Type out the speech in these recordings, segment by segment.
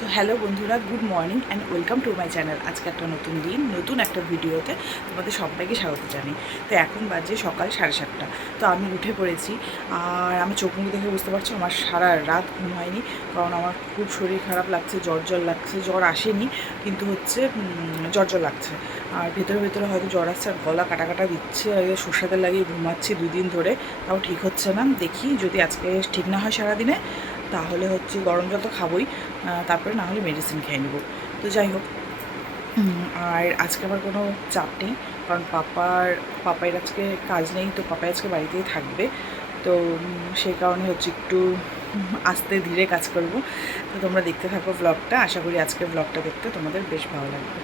তো হ্যালো বন্ধুরা, good morning and welcome to my channel. আজকে একটা নতুন দিন, নতুন একটা ভিডিওতে তোমাদের সবাইকে স্বাগত জানাই। তো এখন বাজে সকাল 7:30। তো আমি উঠে পড়েছি, আর আমার চোখ মুখ দেখে বুঝতে পারছো আমার সারা রাত ঘুম হয়নি, কারণ আমার খুব শরীর খারাপ লাগছে, জ্বর লাগছে। জ্বর আসেনি, কিন্তু হচ্ছে জ্বর লাগছে, আর ভেতরে ভেতরে হয়তো জ্বর আসছে, আর গলা কাটা কাটা দিচ্ছে। সর্ষে তেল লাগিয়ে ঘুমাচ্ছি 2 দিন ধরে, তাও ঠিক হচ্ছে না। দেখি যদি আজকে ঠিক না হয় সারাদিনে, তাহলে হচ্ছে গরম জল তো খাবোই, তারপরে না হলে মেডিসিন খেয়ে নেব। তো যাই হোক, আর আজকে আমার কোনো চাপ নেই, কারণ পাপাইয়ের আজকে কাজ নেই, তো পাপাই আজকে বাড়িতেই থাকবে। তো সেই কারণে হচ্ছে একটু আস্তে ধীরে কাজ করব। তো তোমরা দেখতে থাকো ব্লগটা, আশা করি আজকের ব্লগটা দেখতে তোমাদের বেশ ভালো লাগবে।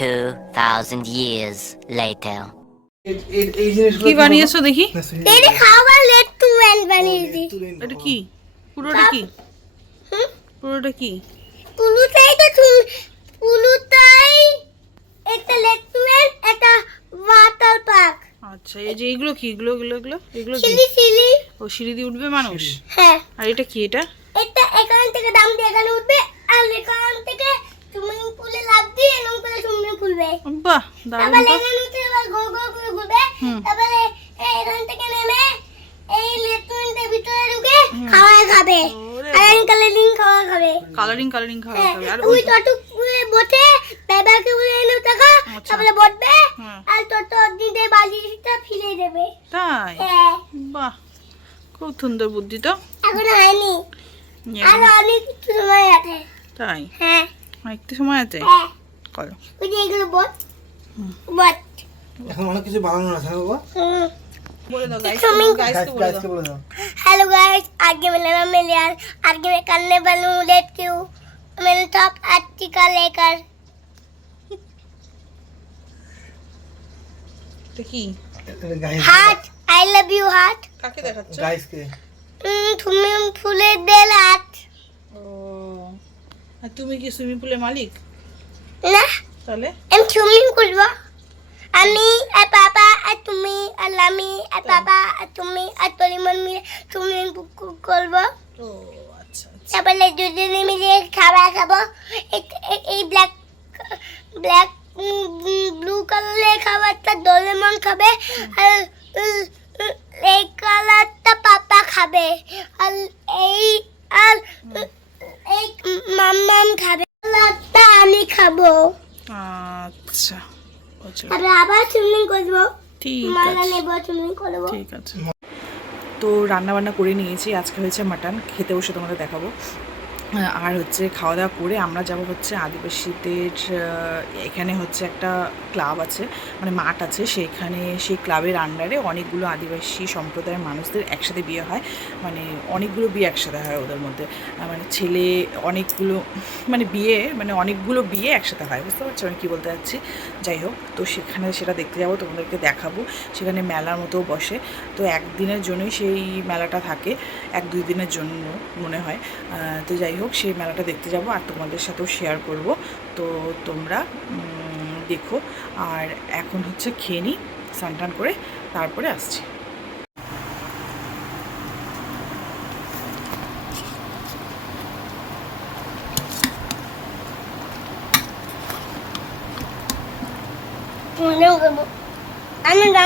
2,000 years later. কি বানিয়েছো দেখি? এটা খাবার রেস্টুরেন্ট বানিয়েছি। এটা কি? পুরোটা কি? পুরোটা কি? পুলুটাই তো পুলুটাই একটা রেস্টুরেন্ট, একটা ওয়াটার পার্ক। আচ্ছা, এই যে এগুলো কি? এগুলো এগুলো এগুলো এগুলো কি? Silly silly. ও, সিঁড়ি দিয়ে উঠবে মানুষ? হ্যাঁ। আর এটা কি? এটা এটা এখান থেকে দাম দিয়ে এখানে উঠবে, আর এখান থেকে সুইমিং পুলে লাফ দিয়ে এরকম করে সুইমিং খুলবে। বাহ, দারুণ তারপরে তো। এখানে উঠে আবার গোল গোল করে ঘুরবে। তারপরে এখান থেকে নেমে এই রেস্টুরেন্টের ভিতরে ঢুকে খাবার খাবে। ওরে কালারিং কালারিং খাবার খাবে। কালারিং কালারিং খাবার খাবে। আর ওই টটুকুয়ে বসে বাবাকে বলে এনে টাকা, তারপরে বসবে আর টট দিতে বালিটা ফিরে দেবে। তাই? হ্যাঁ। বাহ, খুব সুন্দর বুদ্ধি তো। এখন হয়নি, আর অনেক কিছু সময় আছে। তাই? হ্যাঁ একটু সময় আছে, হ্যাঁ। করো। ওই যে এগুলো বস বস। এখন অনেক কিছু বানানো আছে বাবা। বলে দাও গাইসকে বলে দাও। हेलो गाइस, आज के मेरा नाम है लियान। आज के मैं करने वाला हूँ रेस्क्यू। मैंने टॉप आर्टिकल लेकर। এটা কি? Guys heart, I love you heart. কাকে দেখাচ্ছ? গাইসকে তুমি ফুলের দেল হাত। ও, আর তুমি কি সুইমিং পুলের মালিক? না, তাহলে আমি সুইমিং করবো। আমি আর পাপা আর তুমি আর আমি আর পাপা আর তুমি আর তোর মম্মি সুইমিং করবো। ও আচ্ছা আচ্ছা। তারপরে দুজনে মিলে খাবার খাবো। এই ব্ল্যাক ব্ল্যাক ব্লু কালারের খাবারটা ডোরেমন খাবে, আর এই কালারটা পাপা খাবে, আর এই আর এই মাম্মাম খাবে, কালারটা আমি খাবো। আচ্ছা, বুঝলাম। তারপরে আবার সুইমিং করবো। ঠিক মালা আছে, নেব, সুইমিং করবো। ঠিক আছে। তো রান্না বান্না করে নিয়েছি, আজকে হয়েছে মাটন, খেতে বসে তোমাদের দেখাবো। আর হচ্ছে খাওয়া দাওয়া করে আমরা যাব হচ্ছে আদিবাসীদের এখানে হচ্ছে একটা ক্লাব আছে, মানে মাঠ আছে, সেখানে সেই ক্লাবের আন্ডারে অনেকগুলো আদিবাসী সম্প্রদায়ের মানুষদের একসাথে বিয়ে হয়। মানে অনেকগুলো বিয়ে একসাথে হয় ওদের মধ্যে, মানে ছেলে অনেকগুলো, মানে বিয়ে, মানে অনেকগুলো বিয়ে একসাথে হয়, বুঝতে পারছো আমি কী বলতে চাচ্ছি? যাই হোক, তো সেখানে সেটা দেখতে যাবো, তোমাদেরকে দেখাবো। সেখানে মেলার মতোও বসে, তো একদিনের জন্যই সেই মেলাটা থাকে, 1-2 দিনের জন্য মনে হয়। তো যাই হোক, সেই মেলাটা দেখতে যাব আর তোমাদের সাথেও শেয়ার করব। তো তোমরা দেখো। আর এখন হচ্ছে খেয়ে নিই, স্নান টান করে তারপরে আসছি। গরম করবো।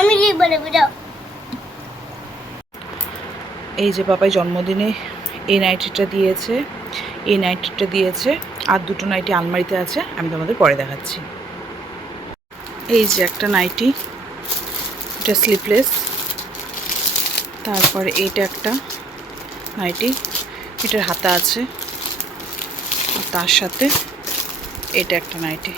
আমি কি বলে বুঝাও। এই যে পাপাই জন্মদিনে এই নাইটিটা দিয়েছে, এই নাইটিটা দিয়েছে, আর দুটো নাইটি আলমারিতে আছে, আমি তোমাদের পরে দেখাচ্ছি। এই যে একটা নাইটি, এটা স্লিপলেস। তারপরে এইটা একটা নাইটি, এটার হাতা আছে, আর তার সাথে এটা একটা নাইটি।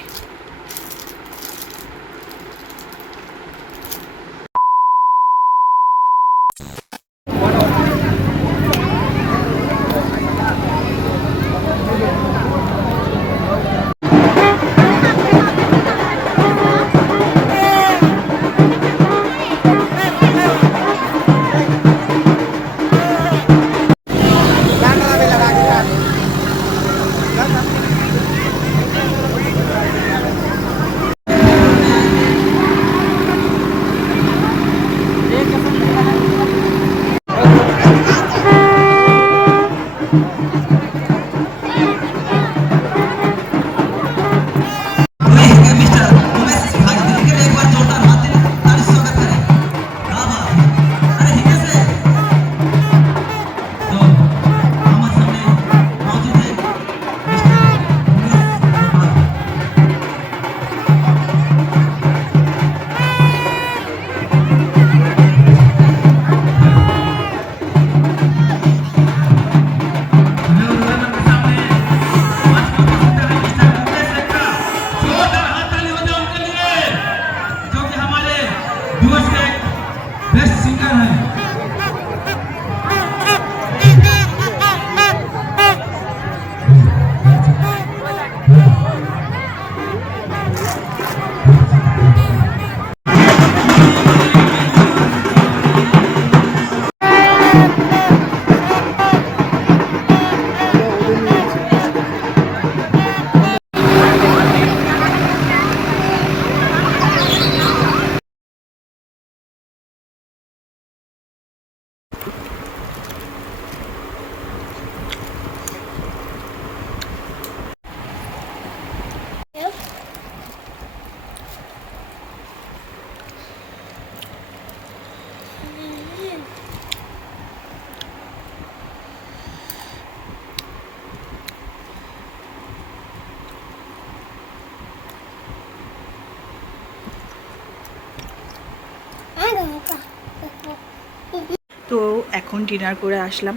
তো এখন ডিনার করে আসলাম।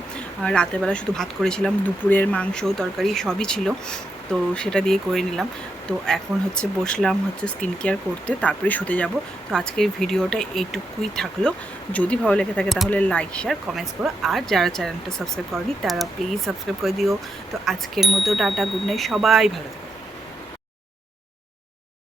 রাতেরবেলা শুধু ভাত করেছিলাম, দুপুরের মাংস তরকারি সবই ছিল, তো সেটা দিয়ে করে নিলাম। তো এখন হচ্ছে বসলাম হচ্ছে স্কিন কেয়ার করতে, তারপরে শুতে যাব। তো আজকের ভিডিওটা এইটুকুই থাকলো। যদি ভালো লেগে থাকে তাহলে লাইক শেয়ার কমেন্টস করো, আর যারা চ্যানেলটা সাবস্ক্রাইব করেনি তারা প্লিজ সাবস্ক্রাইব করে দিও। তো আজকের মতো টাটা, গুড নাইট, সবাই ভালো থাকো।